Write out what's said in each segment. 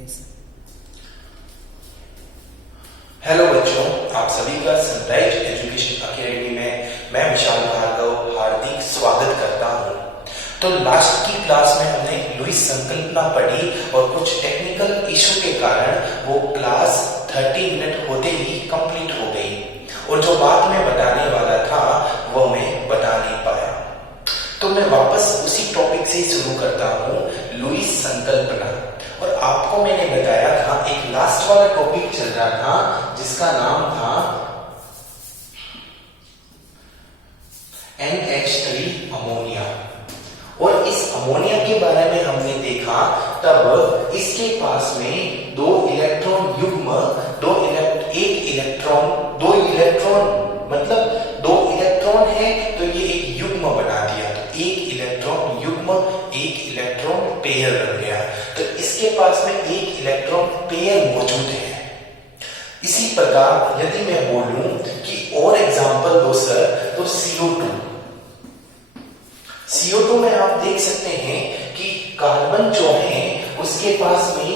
Yes. Hello बच्चों, आप सभी का सनराइज एजुकेशन अकेडमी में मैं विशाल भार्गव हार्दिक स्वागत करता हूं। तो लास्ट की क्लास में हमने लुईस संकल्पना पढ़ी और कुछ टेक्निकल इशू के कारण वो क्लास 30 मिनट होते ही कंप्लीट हो गई और जो बात मैं बताने वाला था वो मैं बता नहीं पाया। तो मैं वापस उसी टॉपिक से शुरू करता हूँ, लुईस संकल्पना। और आपको मैंने बताया था एक लास्ट वाला टॉपिक चल रहा था जिसका नाम था NH3 अमोनिया। और इस अमोनिया के बारे में हमने देखा तब इसके पास में दो इलेक्ट्रॉन युग्म दो इलेक्ट्रॉन मतलब दो इलेक्ट्रॉन है तो ये एक युग्म बना दिया, तो एक इलेक्ट्रॉन युग्म एक इलेक्ट्रॉन पेयर बन गया। तो इसके पास में एक इलेक्ट्रॉन पेयर मौजूद है। इसी प्रकार यदि मैं बोलूं कि और एग्जांपल दो सर, तो CO2 में आप देख सकते हैं कि कार्बन जो है उसके पास में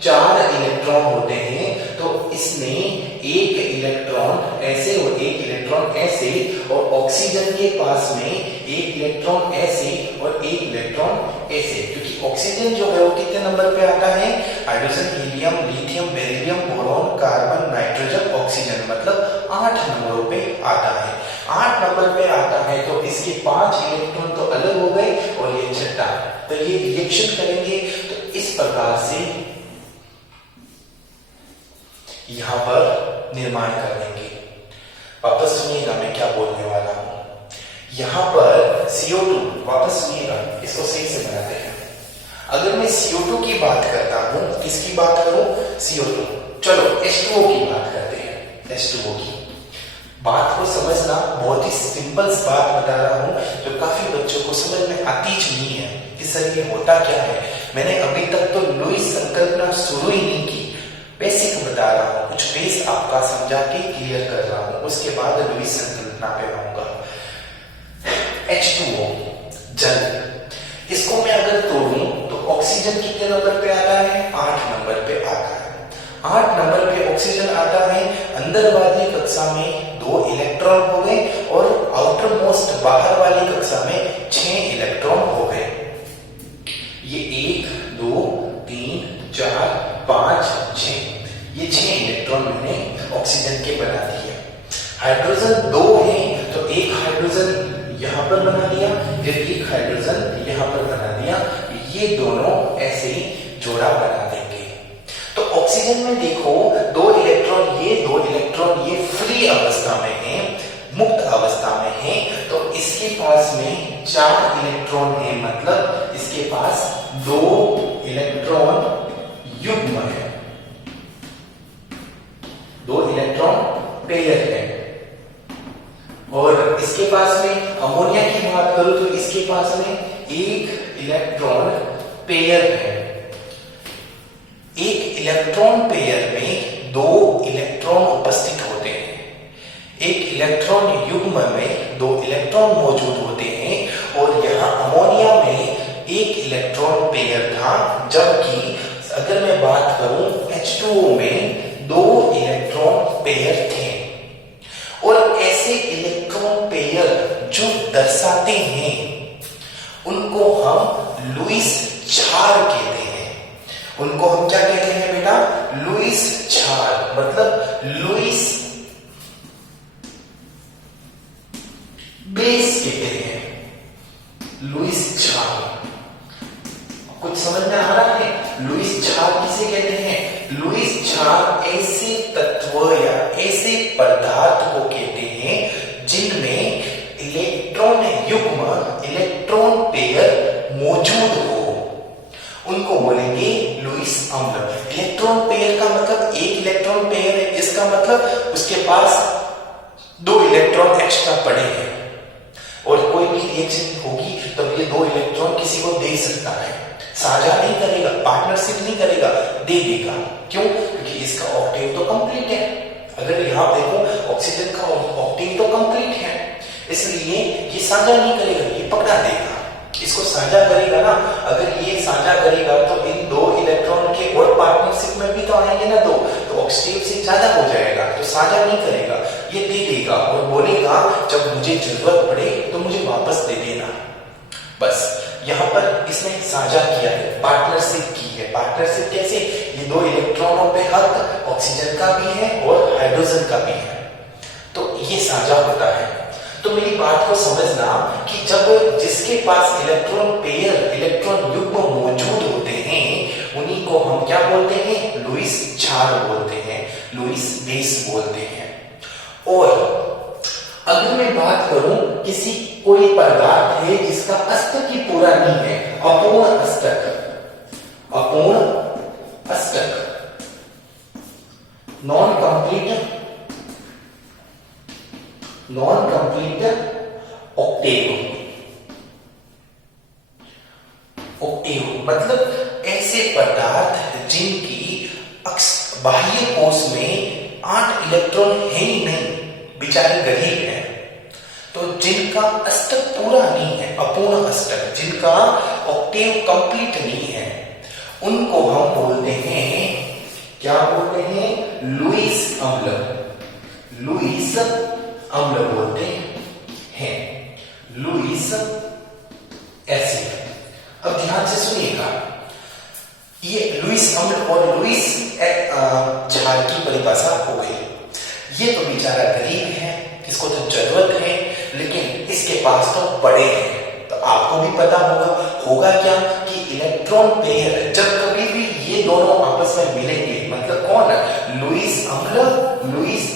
4 इलेक्ट्रॉन होते हैं, तो इसमें एक इलेक्ट्रॉन ऐसे और एक इलेक्ट्रॉन ऐसे, और ऑक्सीजन के पास में एक इलेक्ट्रॉन ऐसे और एक इलेक्ट्रॉन ऐसे, क्योंकि ऑक्सीजन जो है वो कितने नंबर पे आता है? Hydrogen, helium, lithium, beryllium, boron, carbon, nitrogen, oxygen, मतलब 8 नंबरों पे आता है। 8 नंबर पे आता है तो इसके 5 इलेक्ट्रॉन तो अलग हो गए और ये छठा, तो ये रिएक्शन करेंगे तो इस प्रकार से यहां पर निर्माण कर लेंगे। वापस सुनिएगा मैं क्या बोलने वाला हूं। यहां पर CO2, वापस सुनिएगा, इसको सही से बनाते हैं। अगर मैं CO2 की बात करता हूं, किसकी बात करूं? CO2। चलो H2O की बात करते हैं। H2O की बात को समझना, बहुत ही सिंपल बात बता रहा हूं जो काफी बच्चों को समझ में आती नहीं है कि सर ये होता क्या है। मैंने अभी तक तो लुईस संकल्पना शुरू ही नहीं की, बेसिक बता रहा हूं, कुछ बेस आपका समझा के क्लियर कर रहा हूं, उसके बाद लुईस संकल्पना पे आऊंगा। H2O जल, इसको मैं अगर तोड़ूं तो ऑक्सीजन कितने नंबर पे आता है? 8 नंबर पे आता है। 8 नंबर पे ऑक्सीजन आता है। अंदर वाली कक्षा में 2 इलेक्ट्रॉन हो गए और आउटर मोस्ट बाहर वाली कक्षा में 6 इलेक्ट्रॉन हो गए। ये 1 2 3 4 5 6, ये 6 इलेक्ट्रॉन मैंने ऑक्सीजन के बना दिए। हाइड्रोजन 2 है तो एक हाइड्रोजन यहां पर बना दिया, फिर एक हाइड्रोजन यहां पर बना दिया, ये दोनों ऐसे ही जोड़ा बना देंगे। तो ऑक्सीजन में देखो 2 इलेक्ट्रॉन ये, 2 इलेक्ट्रॉन ये फ्री अवस्था में है, मुक्त अवस्था में है, तो इसके पास में 4 इलेक्ट्रॉन है, मतलब इसके पास 2 इलेक्ट्रॉन युग्म है, 2 इलेक्ट्रॉन पेयर है। और इसके पास में अमोनिया की बात करूं तो इसके पास में 1 इलेक्ट्रॉन पेयर है। एक इलेक्ट्रॉन पेयर में 2 इलेक्ट्रॉन उपस्थित होते हैं। एक इलेक्ट्रॉन युग्म में 2 इलेक्ट्रॉन मौजूद होते हैं और यहां अमोनिया में 1 इलेक्ट्रॉन पेयर था, जबकि अगर मैं बात करूं H2O में 2 इलेक्ट्रॉन पेयर थे। और ऐसे इलेक्ट्रॉन पेयर जो दर्शाते हैं उनको हम लुईस क्षार कहते हैं। उनको हम क्या कहते हैं बेटा? लुईस क्षार, मतलब लुईस बेस कहते हैं। लुईस क्षार कुछ समझ में आ रहा है? लुईस क्षार किसे कहते हैं? लुईस क्षार ऐसे तत्व या ऐसे पदार्थ को कहते हैं जिनमें इलेक्ट्रॉन युग्म, इलेक्ट्रॉन पेयर मौजूद हो, उनको बोलेंगे लुईस अम्ल। इलेक्ट्रॉन पेयर का मतलब एक इलेक्ट्रॉन पेयर है, इसका मतलब उसके पास 2 इलेक्ट्रॉन एक्स्ट्रा पड़े हैं और कोई भी रिएक्शन होगी तब ये 2 इलेक्ट्रॉन किसी को दे सकता है। साझा नहीं करेगा, पार्टनरशिप नहीं करेगा, दे देगा। क्यों? क्योंकि इसका ऑक्टेन तो कंप्लीट है। अगर यहां देखो ऑक्सीजन का ऑक्टेन तो कंप्लीट है, इसलिए ये साझा नहीं करेगा, ये पकड़ा देगा। इसको साझा करेगा ना, अगर ये साझा करेगा तो इन 2 इलेक्ट्रॉन के और पार्टनर आएंगे ना तो ऑक्सीडेटिव से ज्यादा हो जाएगा, तो साझा नहीं करेगा, ये दे देगा और बोलेगा जब मुझे जरूरत पड़े तो मुझे वापस दे देना। बस यहाँ पर इसने साझा किया है, पार्टनरशिप की है। पार्टनरशिप कैसे? ये दो इलेक्ट्रॉनों पे हक ऑक्सीजन का भी है और हाइड्रोजन का भी है, तो ये साझा होता है। तो मेरी बात को समझना कि जब जिसके पास इलेक्ट्रॉन पेयर, इलेक्ट्रॉन युग्म मौजूद होते हैं, उन्हीं को हम क्या बोलते हैं? लुईस क्षार बोलते हैं, लुईस बेस बोलते हैं। और अगर मैं बात करूं किसी कोई पदार्थ है जिसका अष्टक ही पूरा नहीं है, अपूर्ण अष्टक, अपूर्ण अष्टक, नॉन कंप्लीट ऑक्टेव, ऑक्टेव मतलब ऐसे पदार्थ जिनकी बाह्य कोश में 8 इलेक्ट्रॉन है ही नहीं, बेचारे गरीब हैं, तो जिनका अष्टक पूरा नहीं है, अपूर्ण अष्टक, जिनका ऑक्टेव कंप्लीट नहीं है, उनको हम बोलते हैं, क्या बोलते हैं? लुईस अम्ल, लुईस अम्ल बोलते हैं, लुईस एसिड। अब ध्यान से सुनिएगा, ये लुईस अम्ल और लुईस क्षार की परिभाषा हो गई। ये तो बेचारा गरीब है, इसको तो जरूरत है, लेकिन इसके पास तो बड़े हैं। तो आपको भी पता होगा क्या कि इलेक्ट्रॉन पेयर जब कभी भी ये दोनों आपस में मिलेंगे, मतलब कौन? लुईस अम्ल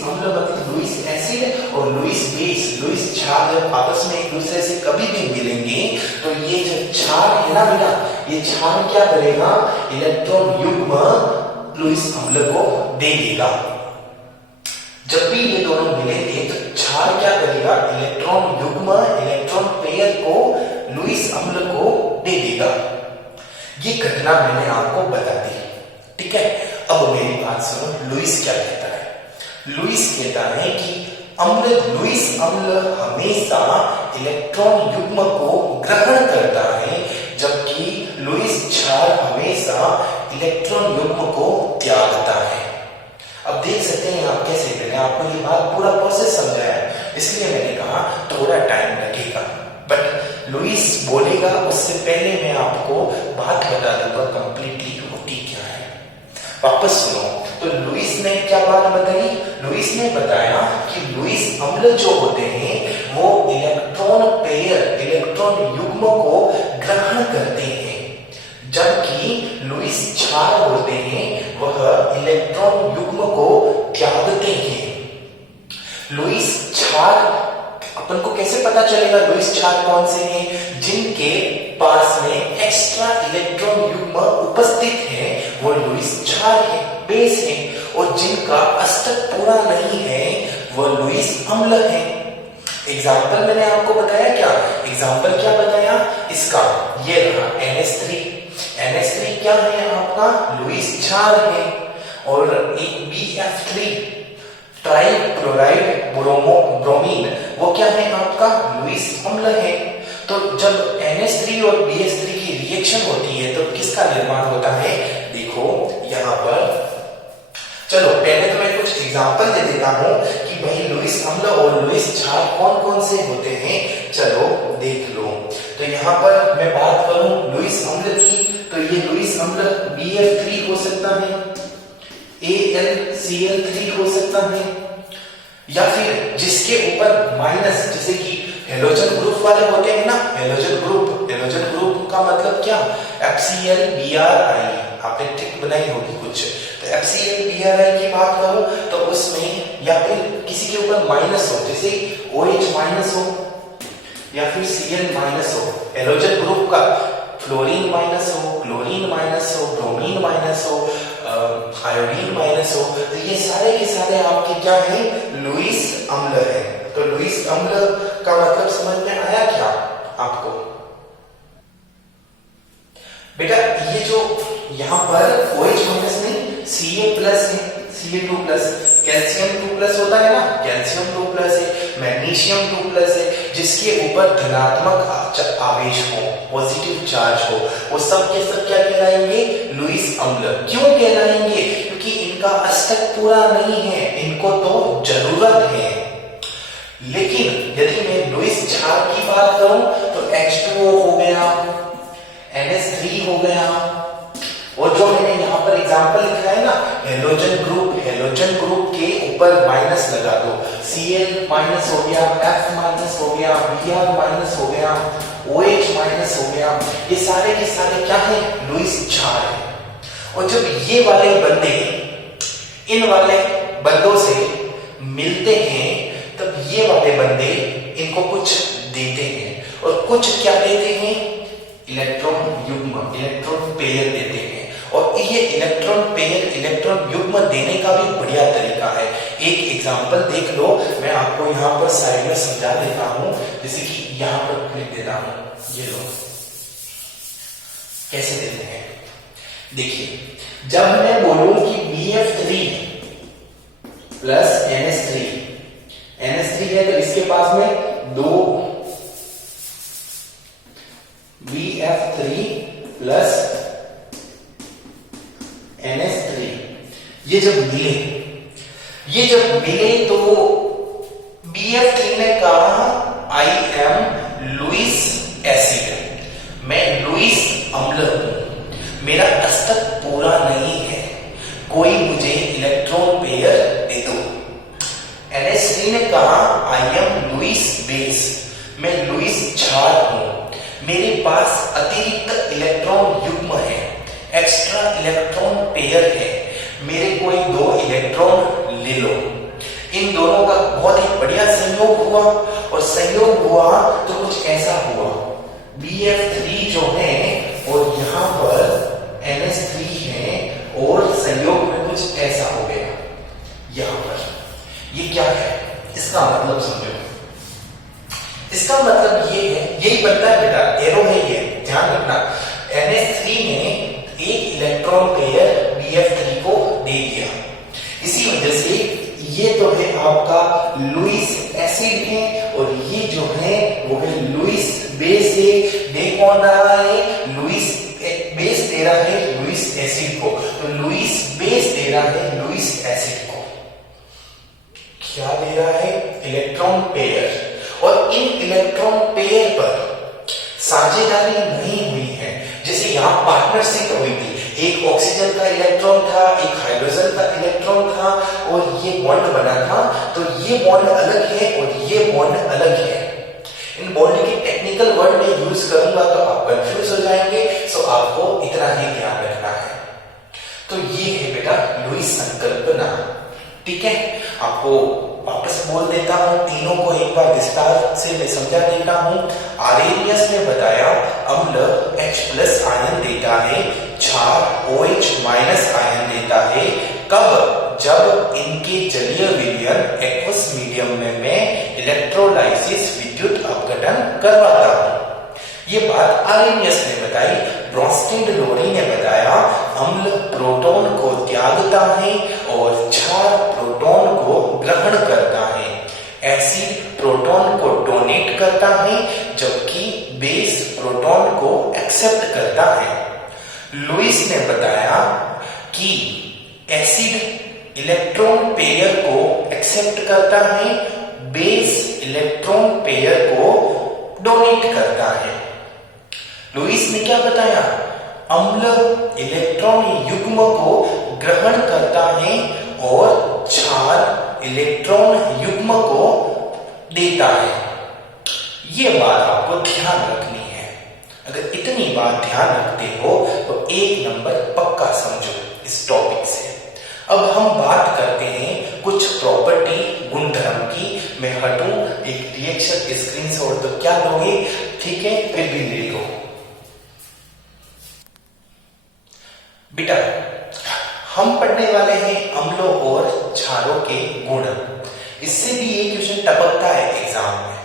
मतलब लुईस एसिड और लुईस बेस, लुईस क्षार जब आपस में एक दूसरे से कभी भी मिलेंगे, तो ये जो क्षार है ना बेटा, ये क्षार क्या करेगा? इलेक्ट्रॉन युग्म लुईस अम्ल को दे देगा। जब भी ये दोनों मिलेंगे तो क्षार क्या करेगा? इलेक्ट्रॉन युग्म, इलेक्ट्रॉन पेयर को लुईस अम्ल को दे देगा। ये घटना मैंने आपको बता दी, ठीक है। अब मेरी बात सुनो, लुईस क्या कहता है? लुईस कहता है कि लुईस अम्ल हमेशा इलेक्ट्रॉन युग्म को ग्रहण करता है, जबकि लुईस क्षार हमेशा इलेक्ट्रॉन युग्म को त्यागता है। अब देख सकते हैं आप कैसे, मैंने आपको ये बात पूरा प्रोसेस समझाया, इसलिए मैंने कहा थोड़ा टाइम लगेगा, बट लुईस बोलेगा उससे पहले मैं आपको बात बता दूंगा कंप्लीटली होती क्या है। वापस सुनो, तो लुईस ने क्या बात बताई? लुईस ने बताया कि लुईस अम्ल जो होते हैं वो इलेक्ट्रॉन पेयर, इलेक्ट्रॉन युग्म को ग्रहण करते हैं, जबकि लुईस क्षार होते हैं वह इलेक्ट्रॉन युग्म को त्यागते हैं। लुईस क्षार अपन को कैसे पता चलेगा लुईस क्षार कौन से हैं? जिनके पास में एक्स्ट्रा इलेक्ट्रॉन युग्म उपस्थित है वो लुईस क्षार है, बेस है, और जिनका अष्टक पूरा नहीं है वो लुईस अम्ल है। एग्जाम्पल मैंने आपको बताया क्या? एग्जाम्पल क्या बताया इसका? ये रहा NH3। NH3 क्या है आपका? लुईस क्षार है। और एक BF3 ट्राइक्लोराइड ब्रोमीन, वो क्या है आपका? लुईस अम्ल है। तो जब NH3 और BH3 की रिएक्शन होती है तो किसका निर्माण होता है? देखो यहाँ पर, चलो पहले तो मैं कुछ एग्जांपल दे देता हूं कि भाई लुईस अम्ल और लुईस क्षार कौन कौन से होते हैं, चलो देख लो। तो यहाँ पर मैं बात करूं लुईस अम्ल की, तो ये लुईस अम्ल BF3 हो सकता है, AlCl3 हो सकता है, या फिर जिसके ऊपर माइनस, जैसे कि हेलोजन ग्रुप वाले होते हैं ना, हेलोजन ग्रुप का मतलब क्या? FCl Bri, आपने ट्रिक बनाई होगी कुछ, तो FCl Bri की बात करूं तो उसमें या फिर किसी के ऊपर माइनस हो, जैसे OH माइनस हो या फिर Cl माइनस हो, हेलोजन ग्रुप का फ्लोरीन माइनस हो, क्लोरीन माइनस हो, ब्रोमीन माइनस हो, आयोडीन माइनस हो, तो ये सारे के सारे आपके क्या है? लुईस अम्ल है। तो लुईस अम्ल का मतलब समझ में आया क्या आपको? बेटा ये जो यहाँ पर OH माइनस नहीं Ca प्लस है, Ca2 प्लस, कैल्शियम 2+ होता है ना, कैल्शियम 2+ है, मैग्नीशियम 2+ है, जिसके ऊपर धनात्मक आवेश हो, पॉजिटिव चार्ज हो, वो सब के सब क्या कहलाएंगे? लुईस अम्ल। क्यों कहलाएंगे? क्योंकि इनका अष्टक पूरा नहीं है, इनको तो जरूरत है। लेकिन यदि मैं लुईस क्षार की बात करूं तो H2O हो गया, NH3 हो गया, और जो मैंने यहाँ पर एग्जांपल लिखा है ना, हेलोजन ग्रुप के ऊपर माइनस लगा दो, Cl माइनस हो गया, F माइनस हो गया, Br माइनस हो गया, OH माइनस हो गया, ये सारे के सारे क्या है? लुईस क्षार है। और जब ये वाले बंदे इन वाले बंदों से मिलते हैं तब ये वाले बंदे इनको कुछ देते हैं, और कुछ क्या देते हैं? इलेक्ट्रॉन युग्म, इलेक्ट्रॉन पेयर देते हैं। और ये इलेक्ट्रॉन पेयर, इलेक्ट्रॉन युग्म देने का भी बढ़िया तरीका है। एक एग्जांपल देख लो, मैं आपको यहाँ पर साइड में समझा देता हूं। जैसे कि यहाँ पर लिख देता हूं, ये लो कैसे देते हैं। देखिए, जब मैं बोलूं कि BF3 प्लस NH3 है तो इसके पास में 2 BF3 प्लस NH3 ये जब मिले तो BF3 ने कहा I am लुईस एसिड, मैं लुईस अम्ल हूं, मेरा अष्टक पूरा नहीं है, कोई मुझे इलेक्ट्रॉन पेयर दे दो। NH3 ने कहा I am लुईस बेस, मैं लुईस क्षार हूं, मेरे पास अतिरिक्त इलेक्ट्रॉन युग्म है, एक्स्ट्रा इलेक्ट्रॉन पेयर है, मेरे कोई 2 इलेक्ट्रॉन ले लो। इन दोनों का बहुत ही बढ़िया संयोग हुआ, और संयोग हुआ तो कुछ ऐसा हुआ, BF3 जो है और यहाँ पर NH3 है, और संयोग में कुछ ऐसा हो गया यहाँ पर। ये क्या है? इसका मतलब समझो। इसका मतलब ये है, यही बनता है बेटा, एरो है ये, ध्यान रखना। NH3 ने एक इलेक्ट्रॉन पेयर BF3 को दे दिया, इसी वजह से ये तो है आपका लुईस एसिड है, और ये जो है वो है लुईस बेस है। दे कौन रहा है? लुईस बेस दे रहा है लुईस एसिड को, तो लुईस बेस दे रहा है लुईस एसिड को। क्या दे रहा है? Electron pair. और इन इलेक्ट्रॉन पेयर पर साझेदारी नहीं हुई है, जैसे यहाँ पार्टनरशिप हुई थी, एक ऑक्सीजन का इलेक्ट्रॉन था, एक हाइड्रोजन का इलेक्ट्रॉन था, और ये बॉन्ड बना था, तो ये बॉन्ड अलग है और ये बॉन्ड अलग है। इन बॉन्ड के टेक्निकल वर्ड में यूज करूंगा तो आप कंफ्यूज हो जाएंगे, सो आपको इतना ही ध्यान रखना है। तो ये है बेटा लुईस संकल्पना, ठीक है। आपको वापस बोल देता हूं, तीनों को एक बार विस्तार से मैं समझा देता हूं। आरेनियस ने बताया अम्ल H+ आयन देता है, क्षार OH- आयन देता है। कब? जब इनके जलीय विलयन एक्वस मीडियम में मैं इलेक्ट्रोलाइसिस विद्युत अपघटन करवाता हूं। ये बात आरेनियस ने बताई। ब्रोंस्टेड लोरी ने बताया अम्ल प्रोटॉन को त्यागता है और क्षार प्रोटॉन को ग्रहण करता है। एसिड प्रोटॉन को डोनेट करता है, जबकि बेस प्रोटॉन को एक्सेप्ट करता है। लुईस ने बताया कि एसिड इलेक्ट्रॉन पेयर को एक्सेप्ट करता है, बेस इलेक्ट्रॉन पेयर को डोनेट करता है। लुईस ने क्या बताया? अम्ल इलेक्ट्रॉन युग्म को ग्रहण करता है और क्षार इलेक्ट्रॉन युग्म को देता है। यह बात आपको ध्यान रखनी है। अगर इतनी बात ध्यान रखते हो तो 1 नंबर पक्का समझो इस टॉपिक से। अब हम बात करते हैं कुछ प्रॉपर्टी, गुणधर्म की। मैं हटूं, एक रिएक्शन स्क्रीनशॉट तो क्या लोगे, ठीक है, फिर भी ले लो बेटा। हम पढ़ने वाले हैं अम्लों और क्षारों के गुण। इससे भी ये क्वेश्चन टपकता है एग्जाम में,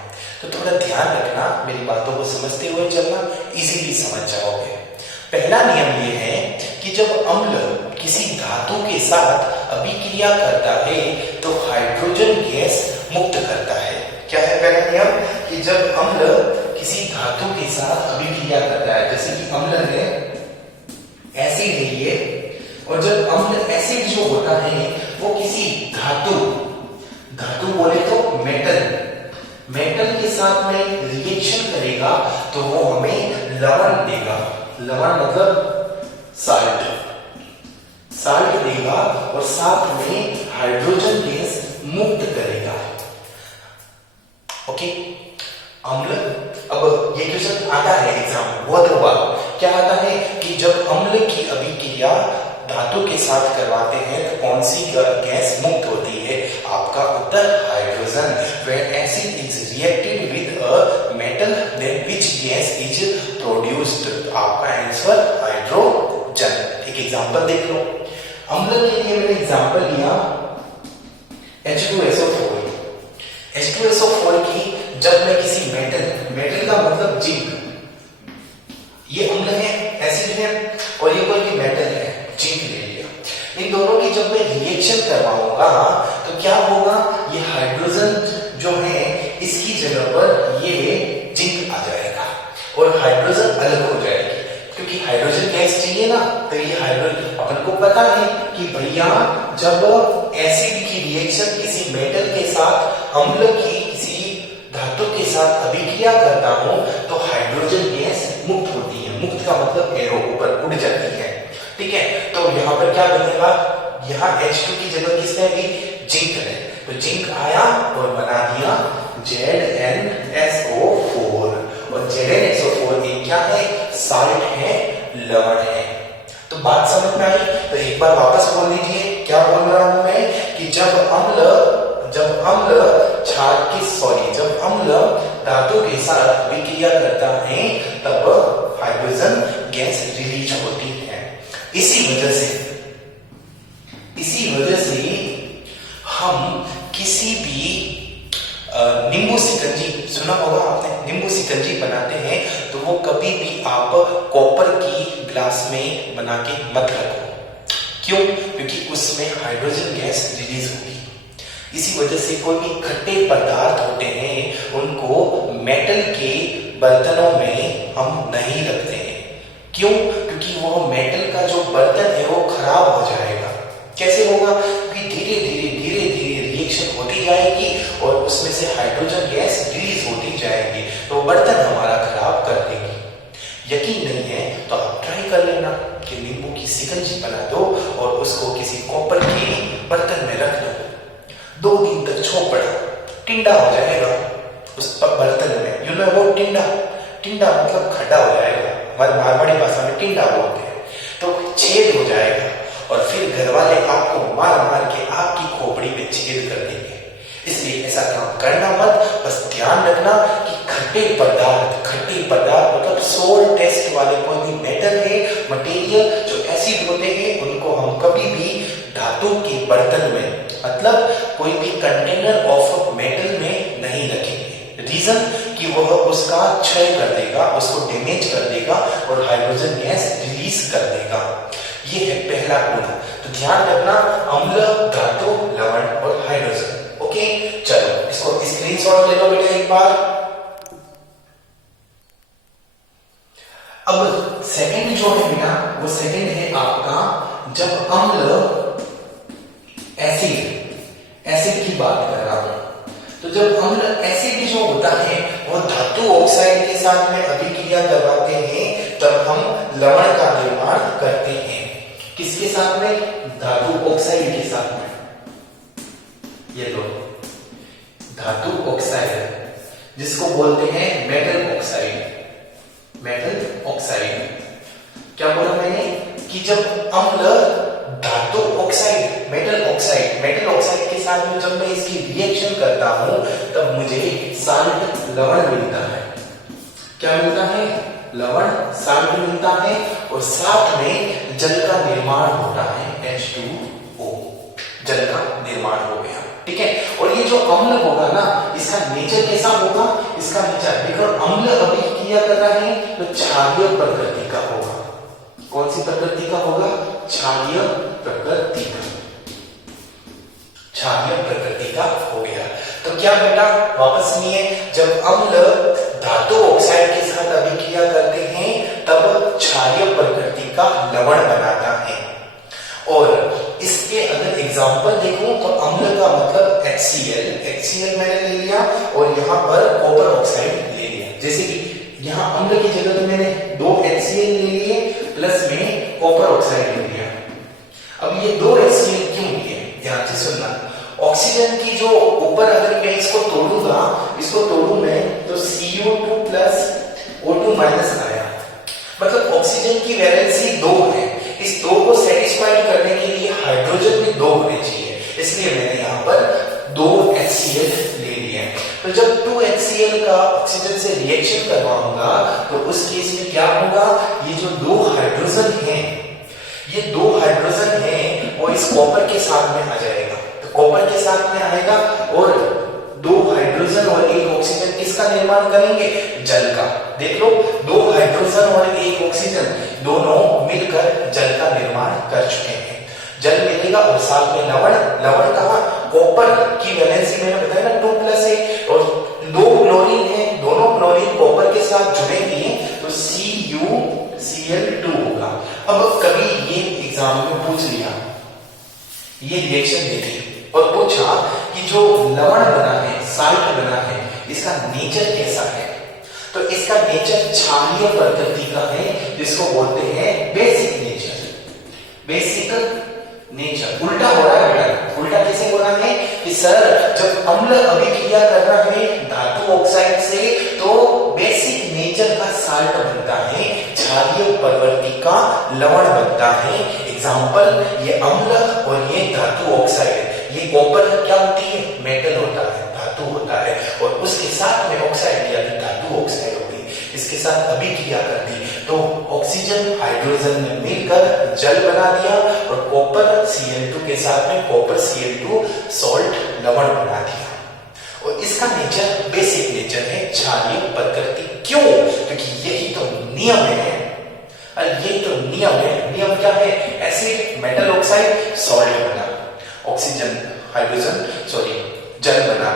तो थोड़ा ध्यान रखना, मेरी बातों को समझते हुए चलना, इजीली समझ जाओगे। पहला नियम ये है कि जब अम्ल किसी धातु के साथ अभिक्रिया करता है तो हाइड्रोजन गैस मुक्त करता है। क्या है पहला नियम कि जब अम्ल किसी धातु के साथ अभिक्रिया करता है, जैसे कि अम्ल है एसिड है ये, और जब अम्ल एसिड जो होता है वो किसी धातु बोले तो मेटल के साथ में रिएक्शन करेगा तो वो हमें लवण देगा। लवण मतलब साल्ट देगा और साथ में हाइड्रोजन गैस मुक्त करेगा। ओके, अम्ल, अब ये क्वेश्चन आता है एग्जाम बहुत बार, क्या आता है कि जब अम्ल की अभिक्रिया धातु के साथ करवाते हैं तो कौन सी गैस मुक्त होती है? आपका उत्तर hydrogen. When acid is reacted with a metal, then which gas is produced? आपका आंसर हाइड्रोजन। एक एग्जांपल देख लो। अम्ल के लिए मैंने एग्जांपल लिया H2SO4। H2SO4 की जब मैं किसी मेटल का मतलब जिंक, ये अम्ल है, एसिड है, और ये कोई भी मेटल है, जिंक ले लिया, इन दोनों की जब मैं रिएक्शन करवाऊंगा तो क्या होगा? ये हाइड्रोजन जो है इसकी जगह पर ये जिंक आ जाएगा और हाइड्रोजन अलग हो जाएगी, क्योंकि हाइड्रोजन गैस चाहिए ना। तो ये हाइड्रोजन, अपन को पता है कि भैया जब एसिड की रिएक्शन किसी मेटल के साथ अम्ल की किसी धातु के साथ अभिक्रिया करता हूं तो हाइड्रोजन गैस मुक्त होती है। मुक्त का मतलब एरो ऊपर उड़ जाती है, ठीक है। तो यहाँ पर क्या बनेगा? यहाँ H2 की जगह किसने अभी जिंक है, तो जिंक आया और बना दिया ZnSO4, और ZnSO4 एक क्या है? साल्ट है, लवण है। तो बात समझ में आई? तो एक बार वापस बोल लीजिए, क्या बोल रहा हूं मैं कि जब अम्ल धातु के साथ विक्रिया करता है तब हाइड्रोजन गैस रिलीज होती है। इसी वजह से हम किसी भी नींबू शिकंजी, सुना होगा आपने, नींबू शिकंजी बनाते हैं तो वो कभी भी आप कॉपर की ग्लास में बना के मत रखो। क्यों? क्योंकि उसमें हाइड्रोजन गैस रिलीज होगी। इसी वजह से कोई भी खट्टे पदार्थ होते हैं उनको मेटल के बर्तनों में हम नहीं रखते हैं। क्यों? क्योंकि वो मेटल का जो बर्तन है वो खराब हो जाएगा। कैसे होगा? क्योंकि धीरे धीरे रिएक्शन होती जाएगी और उसमें से हाइड्रोजन गैस रिलीज होती जाएगी, तो बर्तन हमारा खराब कर देगी। यकीन नहीं है तो आप ट्राई कर लेना कि नींबू की शिकंजी बना दो और उसको किसी कॉपर के बर्तन में रख दो, 2 दिन तक छोड़ पड़ा, टिंडा हो जाएगा उस बर्तन में। यू नो वो टिंडा मतलब खड्डा हो जाएगा, हमारे मारवाड़ी भाषा में टिंडा बोलते हैं। तो छेद हो जाएगा और फिर घर वाले आपको मार के आपकी खोपड़ी में छेद कर देंगे। इसलिए ऐसा काम करना मत। बस ध्यान रखना कि खट्टे पदार्थ मतलब सोल टेस्ट वाले कोई भी मेटल है, मटेरियल जो एसिड होते हैं, उनको हम कभी भी धातु के बर्तन में, मतलब कोई भी कंटेनर ऑफ मेटल में नहीं रखेंगे। रीजन कि वह उसका क्षय कर देगा, उसको डैमेज कर देगा और हाइड्रोजन गैस रिलीज कर देगा। ये है पहला गुण। तो ध्यान रखना, अम्ल, धातु, लवण और हाइड्रोजन। ओके, चलो इसको स्क्रीनशॉट ले लो बेटा एक बार। अब सेकंड जो है बेटा, वो सेकंड है आपका जब अम्ल एसिड की बात कर रहा हूं। तो जब अम्ल एसिड जो होता है वो धातु ऑक्साइड के साथ में अभिक्रिया करवाते हैं तब हम लवण का निर्माण करते हैं। किसके साथ में? धातु ऑक्साइड के साथ में। ये लो, धातु ऑक्साइड जिसको बोलते हैं मेटल ऑक्साइड। क्या बोला मैंने कि जब अम्ल धातु ऑक्साइड, मेटल ऑक्साइड के साथ में जब मैं इसकी रिएक्शन करता हूं तब मुझे साल्ट, लवण मिलता है। क्या मिलता है? लवण, साल्ट मिलता है और साथ में जल का निर्माण होता है, H2O, जल का निर्माण हो गया। ठीक है। और ये जो अम्ल होगा ना, इसका नेचर कैसा होगा? इसका नेचर देखो, अम्ल अभिक्रिया कर रहा है तो क्षारीय प्रकृति का होगा। कौन सी प्रकृति का होगा? क्षारीय प्रकृति का, क्षारीय प्रकृति का हो गया। तो क्या बेटा वापस सुनिए, जब अम्ल धातु ऑक्साइड के साथ अभिक्रिया करते हैं तब क्षारीय प्रकृति का लवण बनाता है। और इसके अगर एग्जांपल देखो तो अम्ल का मतलब HCl मैंने ले लिया और यहाँ पर कॉपर ऑक्साइड ले लिया। जैसे कि यहाँ अम्ल की जगह पे मैंने 2 HCl ले लिए प्लस में कॉपर ऑक्साइड ले लिया। अब ये 2 HCl क्यों लिए? ध्यान से सुनना। ऑक्सीजन की जो ऊपर अगर मैं इसको तोड़ू मैं तो CO2 प्लस O2 माइनस आया, मतलब ऑक्सीजन की वैलेंसी 2 है। इस 2 को सेटिस्फाइड करने के लिए हाइड्रोजन भी 2 होने चाहिए, इसलिए मैंने यहाँ पर 2 HCl ले लिए। तो जब 2 HCl का ऑक्सीजन से रिएक्शन करवाऊंगा तो उस केस में क्या होगा? ये जो 2 हाइड्रोजन हैं, ये 2 हाइड्रोजन हैं वो इस कॉपर के साथ में आ जाएगा। तो कॉपर के साथ में आएगा और 2 हाइड्रोजन और 1 ऑक्सीजन किसका निर्माण करेंगे? जल का। देख लो, 2 हाइड्रोजन और 1 ऑक्सीजन दोनों मिलकर जल का निर्माण कर चुके हैं। जल मिलेगा और साथ में लवण कहाँ? कॉपर की वैलेंसी मैंने बताया ना 2 प्लस है और 2 क्लोरीन है, दोनों क्लोरीन कॉपर के साथ जुड़ेंगे तो CuCl2 होगा। अब कभी ये एग्जाम में पूछ लिया, ये रिएक्शन देखिए और पूछा कि जो लवण बना है, साल्ट बना है, इसका नेचर कैसा है? तो इसका नेचर क्षारीय प्रकृति का है, जिसको बोलते हैं बेसिक नेचर। बेसिक नेचर उल्टा हो रहा है बेटा। उल्टा कैसे हो रहा है कि सर जब अम्ल अभिक्रिया कर रहा है धातु ऑक्साइड से तो बेसिक नेचर का साल्ट बनता है, क्षारीय प्रवृत्ति का लवण बनता है। एग्जाम्पल, ये अम्ल और ये धातु ऑक्साइड, ये कॉपर क्या होती है? मेटल होता है, धातु होता है, और उसके साथ में ऑक्साइड यानी धातु ऑक्साइड होगी, इसके साथ अभिक्रिया कर दी तो ऑक्सीजन हाइड्रोजन ने मिलकर जल बना दिया और कॉपर Cl2 के साथ में कॉपर Cl2 सॉल्ट लवण बना दिया। और इसका नेचर बेसिक नेचर है, क्षारीय प्रकृति। क्यों? क्योंकि यही तो नियम है। अरे यही तो नियम है। नियम क्या है? एसिड मेटल ऑक्साइड सॉल्ट बना, ऑक्सीजन हाइड्रोजन जल बना,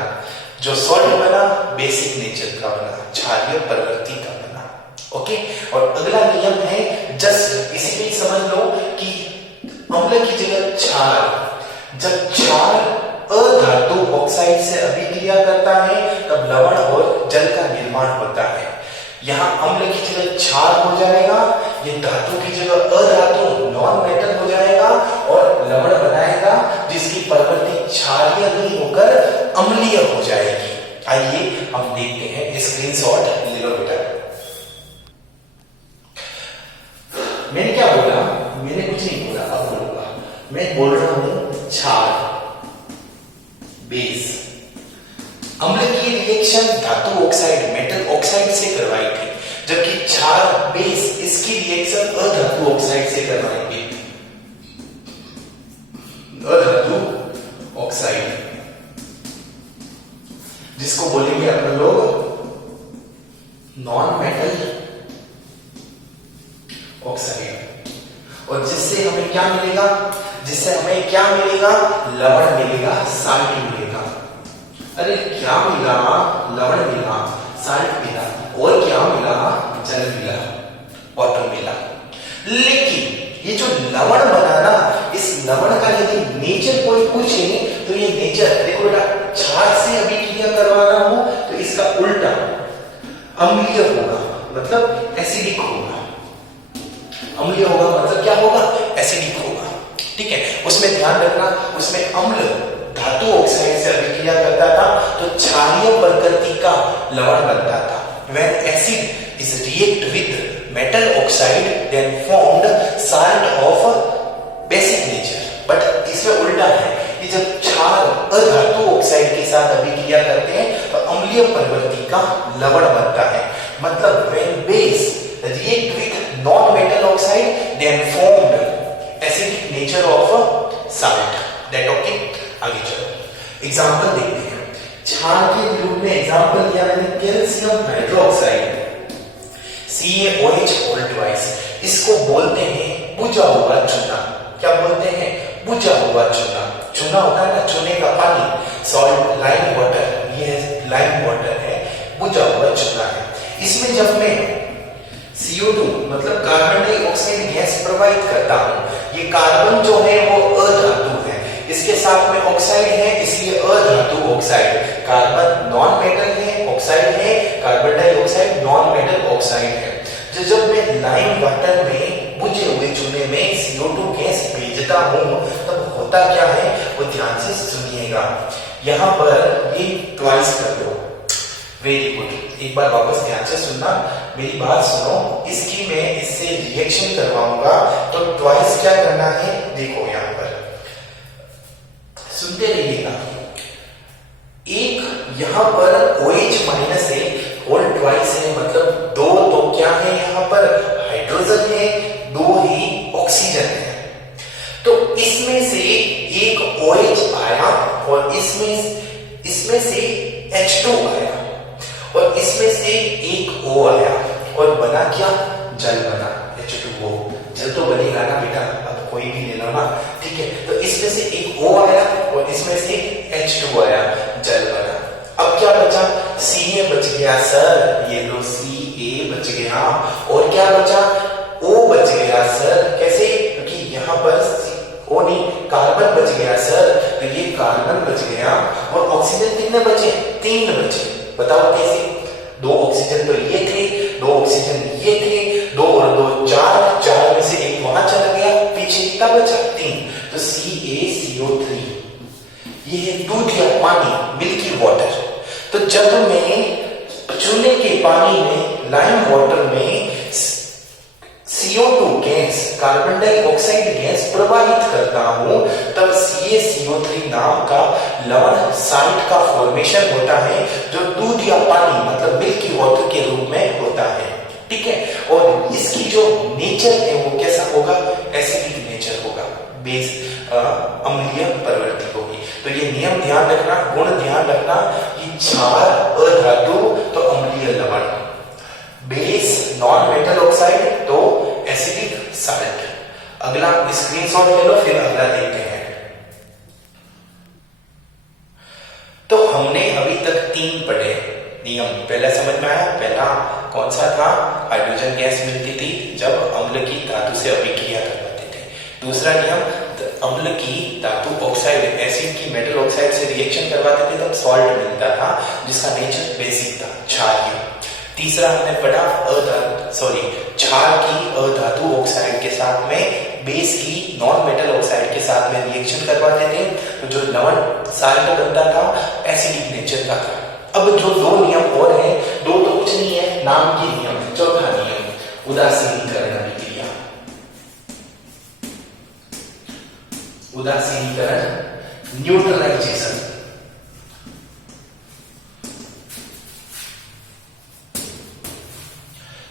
जो सॉल्ट बना बेसिक नेचर का बना, क्षारीय प्रवृत्ति का बना। ओके, और अगला नियम है जस्ट इसी पे समझ लो कि अम्ल की जगह क्षार, जब क्षार अधातु ऑक्साइड से अभिक्रिया करता है तब लवण और जल का निर्माण होता है। यहाँ अम्ल की जगह क्षार हो जाएगा, ये धातु की जगह अधातु नॉन मेटल हो जाएगा और लवण बनाएगा, जिसकी प्रवृत्ति क्षारीय नहीं होकर अम्लीय हो जाएगी। आइए हम देखते हैं, स्क्रीनशॉट ले लो बेटा। मैंने क्या बोला? मैंने कुछ नहीं बोला, अब बोलूंगा। मैं बोल रहा हूं क्षार बेस। अम्ल की रिएक्शन धातु ऑक्साइड मेटल ऑक्साइड से करवाई थी, जबकि क्षार बेस इसकी रिएक्शन अधातु ऑक्साइड से करवाएंगे। अधातु ऑक्साइड जिसको बोलेंगे अपन लोग नॉन मेटल ऑक्साइड, और जिससे हमें क्या मिलेगा? जिससे हमें क्या मिलेगा? लवण मिलेगा, साल्ट मिलेगा। अरे क्या मिला? लवण मिला, साल्ट मिला, और क्या मिला? जल मिला, वाटर मिला। लेकिन ये जो लवण बना ना, इस लवण का यदि नेचर कोई पूछे तो ये नेचर देखो बेटा, क्षार से अभिक्रिया करवा रहा हूं तो इसका उल्टा अम्लीय होगा, मतलब एसिडिक होगा। अम्लीय होगा मतलब क्या होगा? एसिडिक होगा। ठीक है, उसमें ध्यान रखना, उसमें अम्ल धातु ऑक्साइड से अभिक्रिया करता था तो क्षारीय प्रकृति का लवण बनता था। When acid is react with metal oxide, then formed salt of basic nature. But इसमें उल्टा है कि जब क्षार अधातु ऑक्साइड के साथ अभिक्रिया करते हैं तो अम्लीय प्रवृत्ति का लवण बनता है। मतलब when base react with non-metal oxide, then formed acidic nature of salt. That okay? आगे चलो एग्जाम्पल देखते हैं। क्षार के रूप में एग्जाम्पल दिया मैंने calcium hydroxide CaOH whole twice. इसको बोलते हैं बुझा हुआ चूना। क्या बोलते हैं? बुझा हुआ चूना। चूना होता है ना, चूने का पानी, सॉल्ट, लाइम वाटर, ये लाइम वाटर है, बुझा हुआ चूना है। इसमें जब मैं CO2 मतलब कार्बन डाइऑक्साइड गैस प्रवाहित करता हूं, ये कार्बन जो है वो अधातु है, इसके साथ में ऑक्साइड है, इसलिए अधातु ऑक्साइड। कार्बन नॉन मेटल है, ऑक्साइड है, carbon dioxide non metal oxide है। जब मैं लाइम वाटर में बुझे हुए चूने में CO2 गैस भेजता हूं, तब होता क्या है वो ध्यान से सुनिएगा। यहां पर ये ट्वाइस कर दो। Very good. एक बार वापस ध्यान से सुनना, मेरी बात सुनो। इसकी मैं इससे रिएक्शन करवाऊंगा, तो ट्वाइस क्या करना है देखो, यहां पर सुनते रहिएगा। एक यहां पर OH माइनस है और ट्वाइस है, मतलब दो तो क्या है यहां पर हाइड्रोजन है, दो ही ऑक्सीजन है। तो इसमें से एक OH आया और इसमें से H2 आया और इसमें से एक O आया और बना क्या? जल बना, H2O। जल तो बनेगा ना बेटा, अब कोई भी ले लो ना, ठीक है। तो इसमें से एक O आया और इसमें से H2 आया, जल बना। अब क्या बचा? Ca बच गया सर, ये लो Ca बच गया, और क्या बचा? O बच गया सर। कैसे? क्योंकि यहाँ पर O नहीं, कार्बन बच गया सर, तो ये कार्बन बच गया। और ऑक्सीजन कितने बचे? 3 बचे। बताओ कैसे? 2 ऑक्सीजन तो ये थे, 2 ऑक्सीजन ये थे, 2 और 2 4, 4 में से एक वहां चला गया, पीछे कितना बचा? 3। तो CaCO3, ये है दूध या पानी, मिल्की वाटर। तो जब मैं चूने के पानी में, लाइम वाटर में CO2 gas, carbon dioxide gas प्रवाहित करता हूं, तब CaCO3 नाम का लवण साल्ट का फॉर्मेशन होता है, जो दूध या पानी मतलब मिल्की वाटर के रूप में होता है। ठीक है। और इसकी जो नेचर है वो कैसा होगा? एसिडिक नेचर होगा, बेस अम्लीय प्रवृत्ति होगी। तो ये नियम ध्यान रखना, गुण ध्यान रखना कि क्षार अधातु तो अम्लीय लवण, बेस नॉन मेटल ऑक्साइड तो एसिडिक साल्ट। अगला स्क्रीनशॉट ले लो, फिर अगला देखते हैं। तो हमने अभी तक 3 पढ़े नियम। पहला समझ में आया? पहला कौन सा था? हाइड्रोजन गैस मिलती थी जब अम्ल की धातु से अभिक्रिया करवाते थे। दूसरा नियम, अम्ल की धातु ऑक्साइड एसिड की मेटल ऑक्साइड से रिएक्शन करवाते थे तब सॉल्ट मिलता था, जिसका नेचर बेसिक था, क्षारीय। तीसरा हमने पढ़ा क्षार की अधातु ऑक्साइड के साथ में बेस की नॉन मेटल ऑक्साइड के साथ में रिएक्शन करवाते थे, तो जो लवण साल्ट बनता था एसिडिक नेचर का था। अब जो 2 नियम और हैं, 2 तो कुछ नहीं है, नाम की नियम। चौथा नियम, उदासीनीकरण अभिक्रिया। उदासीनीकरण, न्यूट्रलाइजेशन।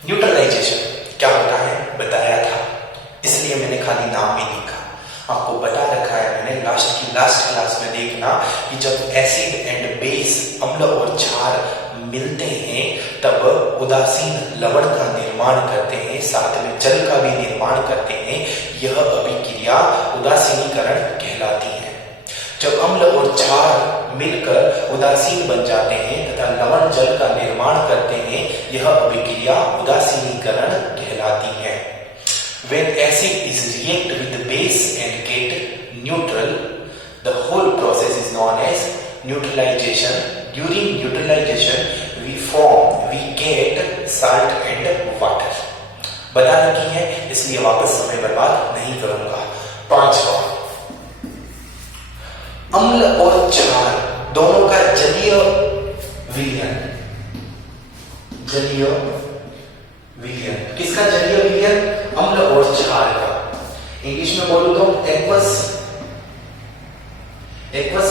न्यूट्रलाइजेशन क्या होता है बताया था, इसलिए मैंने खाली नाम ही लिखा। आपको बता रखा है मैंने लास्ट क्लास में देखना कि जब एसिड एंड बेस, अम्ल और क्षार मिलते हैं तब उदासीन लवण का निर्माण करते हैं, साथ में जल का भी निर्माण करते हैं। यह अभिक्रिया उदासीनीकरण कहलाती है। जब अम्ल और क्षार मिलकर उदासीन बन जाते हैं तथा लवण जल का निर्माण करते हैं, यह अभिक्रिया उदासीनीकरण कहलाती है। When acid is react with the base and get neutral, the whole process is known as neutralization. During neutralization, we get salt and water. बता रखी है, इसलिए वापस समय बर्बाद नहीं करूंगा। 5वां, अम्ल और क्षार दोनों का जलीय विलयन। जलीय विलयन किसका? जलीय विलयन अम्ल और क्षार का। इंग्लिश में बोलूं तो एक्वस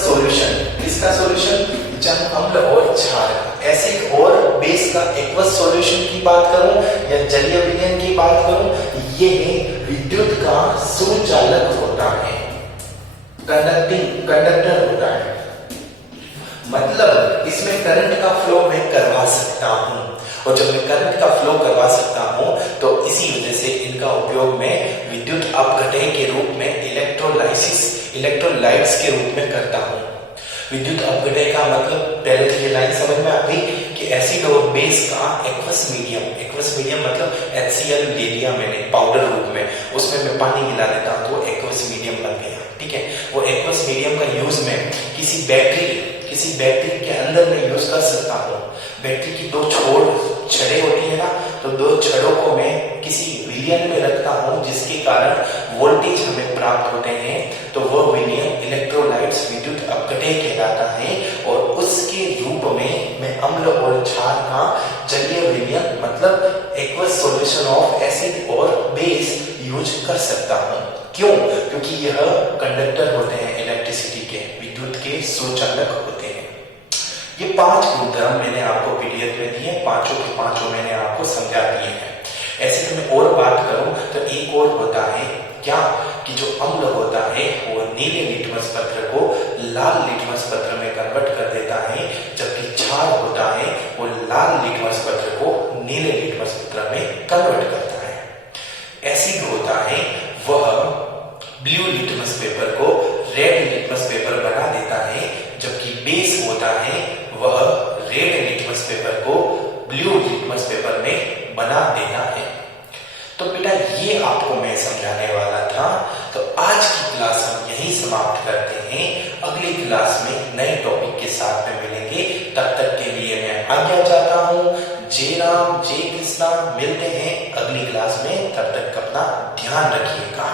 सॉल्यूशन। किसका सॉल्यूशन? जब अम्ल और क्षार, एसिड और बेस का एक्वस सॉल्यूशन की बात करूं या जलीय विलयन की बात करूं, ये विद्युत का सुचालक होता है, कंडक्टर होता है। मतलब इसमें करंट का फ्लो मैं करवा सकता हूं। और जब मैं करंट का फ्लो करवा सकता हूं तो इसी वजह से इनका उपयोग मैं विद्युत अपघटय के रूप में इलेक्ट्रोलाइट्स के रूप में करता हूं। विद्युत अपघटय का मतलब पहले तो ये लाइन समझ में आ गई कि एसिड और बेस का एक्वस मीडियम मतलब HCl ले लिया मैंने पाउडर रूप में, उसमें मैं पानी मिला देता हूं तो एक्वस मीडियम बन गया। ठीक है, वो एक्वस मीडियम का यूज मैं किसी बैटरी के अंदर में यूज कर सकता हूँ। बैटरी की दो छड़ें होती है ना, तो दो छड़ों को मैं किसी विलयन में रखता हूँ जिसके कारण वोल्टेज हमें प्राप्त होते हैं, तो वह विलयन इलेक्ट्रोलाइट्स विद्युत अपघटय कहलाता है। और उसके रूप में मैं अम्ल और क्षार का जलीय विलयन मतलब एक्वस सॉल्यूशन ऑफ एसिड और बेस यूज कर सकता हूँ। क्यों? क्योंकि यह कंडक्टर होते हैं इलेक्ट्रिसिटी के, विद्युत के सुचालक होते हैं। ये 5 गुणधर्म मैंने आपको पीडीएफ में दिए, पांचों के पांचों मैंने आपको समझा दिए हैं। ऐसे तो मैं और बात करूं तो एक और होता है क्या कि जो अम्ल होता है वो नीले लिटमस पत्र को लाल लिटमस पत्र में कन्वर्ट कर देता है, जबकि क्षार होता है वो लाल लिटमस पत्र को नीले लिटमस पत्र में कन्वर्ट करता है। एसिड होता है वह ब्लू लिटमस पेपर को रेड लिटमस पेपर बना देता है, जबकि बेस होता है वह रेड लिटमस पेपर को ब्लू लिटमस पेपर में बना देता है। तो बेटा ये आपको मैं समझाने वाला था। तो आज की क्लास हम यहीं समाप्त करते हैं। अगली क्लास में नए टॉपिक के साथ में मिलेंगे। तब तक के लिए मैं आज्ञा चाहता हूँ। जय राम, जय कृष्णा। मिलते हैं अगली क्लास में, तब तक अपना ध्यान रखिएगा।